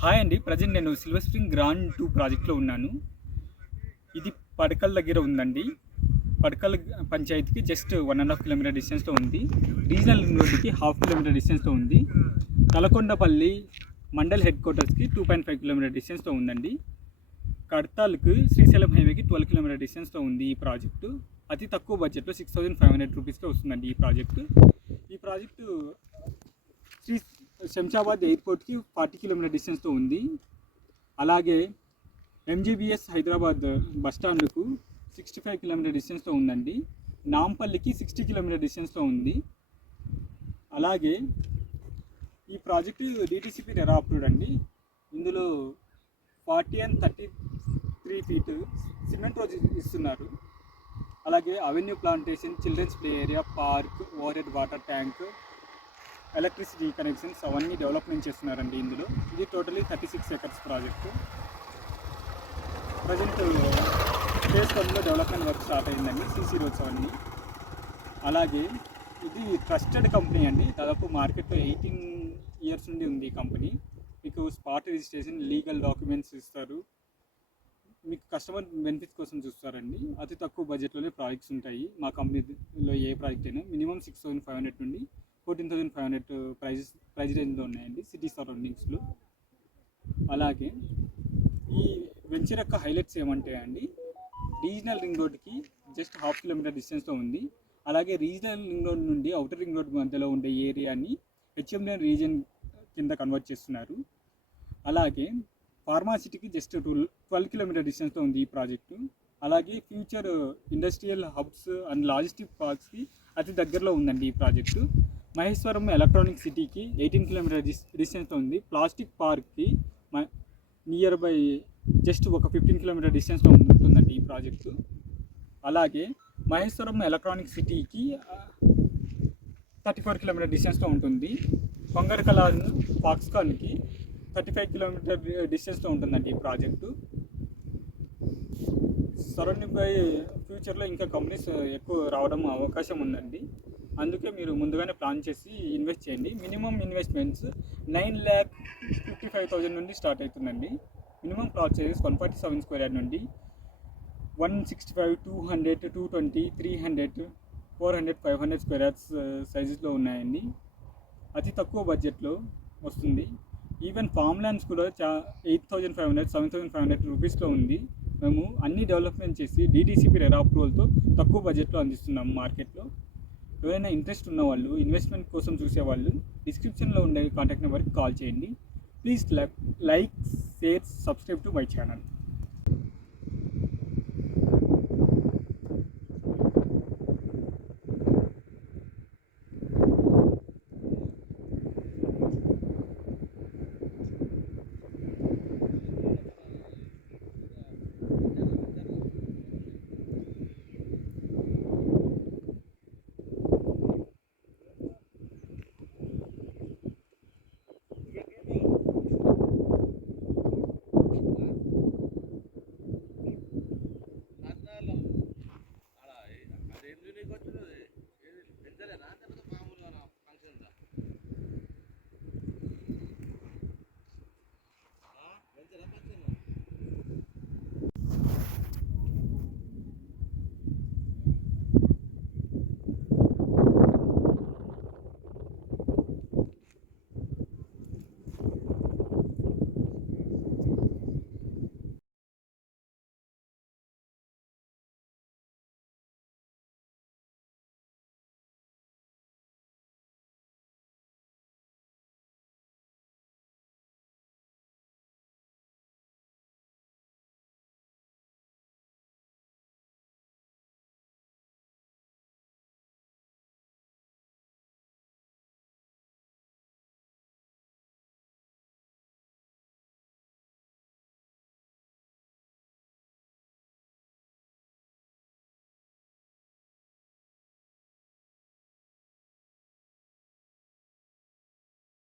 Hi అండి. Present నేను silver spring grand 2 ప్రాజెక్ట్‌లో ఉన్నాను. ఇది పడకల్ దగ్గర ఉందండి. పడకల్ పంచాయతీకి జస్ట్ 1½ కిలోమీటర్ డిస్టెన్స్‌లో ఉంది. రీజనల్ రింగ్ రోడ్డుకి ½ కిలోమీటర్ డిస్టెన్స్‌లో ఉంది. తలకొండపల్లి మండల్ హెడ్ క్వార్టర్స్‌కి 2.5 కిలోమీటర్ డిస్టెన్స్‌లో ఉందండి. కడతాల్‌కి శ్రీశైలం హైవేకి 12 కిలోమీటర్ డిస్టెన్స్‌లో ఉంది ఈ ప్రాజెక్టు. అతి తక్కువ బడ్జెట్‌లో 6,500 రూపీస్‌కే వస్తుందండి ఈ ప్రాజెక్టు. ఈ ప్రాజెక్టు శ్రీ శంషాబాద్ ఎయిర్పోర్ట్కి 40 కిలోమీటర్ డిస్టెన్స్తో ఉంది. అలాగే ఎంజీబీఎస్ హైదరాబాద్ బస్టాండ్కు 65 కిలోమీటర్ డిస్టెన్స్తో ఉందండి. నాంపల్లికి 60 కిలోమీటర్ డిస్టెన్స్తో ఉంది. అలాగే ఈ ప్రాజెక్టు డిటిసిపి రెరా అప్రూవ్డ్ అండి. ఇందులో 40 and 33 ఫీట్ సిమెంట్ రోడ్ ఇస్తున్నారు. అలాగే avenue plantation, children's play area, park, over water tank, electricity connections అవన్నీ డెవలప్మెంట్ చేస్తున్నారండి ఇందులో. ఇది totally 36 acres project. Present phase 1లో డెవలప్మెంట్ వర్క్ స్టార్ట్ అయిందండి, సీసీ రోడ్స్ అవన్నీ. అలాగే ఇది ట్రస్టెడ్ కంపెనీ అండి. దాదాపు మార్కెట్లో 18 ఇయర్స్ నుండి ఉంది ఈ కంపెనీ. మీకు స్పాట్ రిజిస్ట్రేషన్, లీగల్ డాక్యుమెంట్స్ ఇస్తారు. మీకు కస్టమర్ బెనిఫిట్స్ కోసం చూస్తారండి. అతి తక్కువ బడ్జెట్లోనే ప్రాజెక్ట్స్ ఉంటాయి మా కంపెనీలో. ఏ ప్రాజెక్ట్ అయినా మినిమం 6,500 నుండి 14,500 ప్రైజ్ రేంజ్లో ఉన్నాయండి సిటీ సరౌండింగ్స్లో. అలాగే ఈ వెంచర్ యొక్క హైలైట్స్ ఏమంటే అండి, రీజనల్ రింగ్ రోడ్కి జస్ట్ ½ కిలోమీటర్ డిస్టెన్స్లో ఉంది. అలాగే రీజనల్ రింగ్ రోడ్ నుండి అవుటర్ రింగ్ రోడ్ మధ్యలో ఉండే ఏరియాని హెచ్ఎండిఎన్ రీజన్ కింద కన్వర్ట్ చేస్తున్నారు. అలాగే ఫార్మాసిటీకి జస్ట్ 12 కిలోమీటర్ డిస్టెన్స్లో ఉంది ఈ ప్రాజెక్టు. అలాగే future industrial hubs and logistic పార్క్స్కి అతి దగ్గరలో ఉందండి ఈ ప్రాజెక్టు. మహేశ్వరం ఎలక్ట్రానిక్ సిటీకి 18 కిలోమీటర్ డిస్టెన్స్లో ఉంది. ప్లాస్టిక్ పార్క్కి నియర్ బై జస్ట్ ఒక 15 కిలోమీటర్ డిస్టెన్స్లో ఉంటుందండి ఈ ప్రాజెక్టు. అలాగే మహేశ్వరం ఎలక్ట్రానిక్ సిటీకి 34 కిలోమీటర్ డిస్టెన్స్లో ఉంటుంది. కొంగరకలాన్ ఫాక్స్కాన్కి 35 కిలోమీటర్ డిస్టెన్స్లో ఉంటుందండి ఈ ప్రాజెక్టు. సరౌండింగ్ బై ఫ్యూచర్లో ఇంకా కంపెనీస్ ఎక్కువ రావడం అవకాశం ఉందండి. అందుకే మీరు ముందుగానే ప్లాన్ చేసి ఇన్వెస్ట్ చేయండి. మినిమం ఇన్వెస్ట్మెంట్స్ 9,55,000 నుండి స్టార్ట్ అవుతుందండి. Minimum plot sizes 147 square yard నుండి 165, 200, 220, 300, 400, 500 స్క్వేర్ యార్డ్స్ సైజెస్లో ఉన్నాయండి. అతి తక్కువ బడ్జెట్లో వస్తుంది. ఈవెన్ ఫామ్ ల్యాండ్స్ కూడా 8,500, 7,500 రూపీస్లో ఉంది. మేము అన్ని డెవలప్మెంట్ చేసి డిటిసిపి రెరా అప్రూవల్తో తక్కువ బడ్జెట్లో అందిస్తున్నాము మార్కెట్లో. ఎవరైనా ఇంట్రెస్ట్ ఉన్నవాళ్ళు, ఇన్వెస్ట్మెంట్ కోసం చూసేవాళ్ళు డిస్క్రిప్షన్లో ఉండే కాంటాక్ట్ నెంబర్కి కాల్ చేయండి. Please like, share, subscribe to my channel.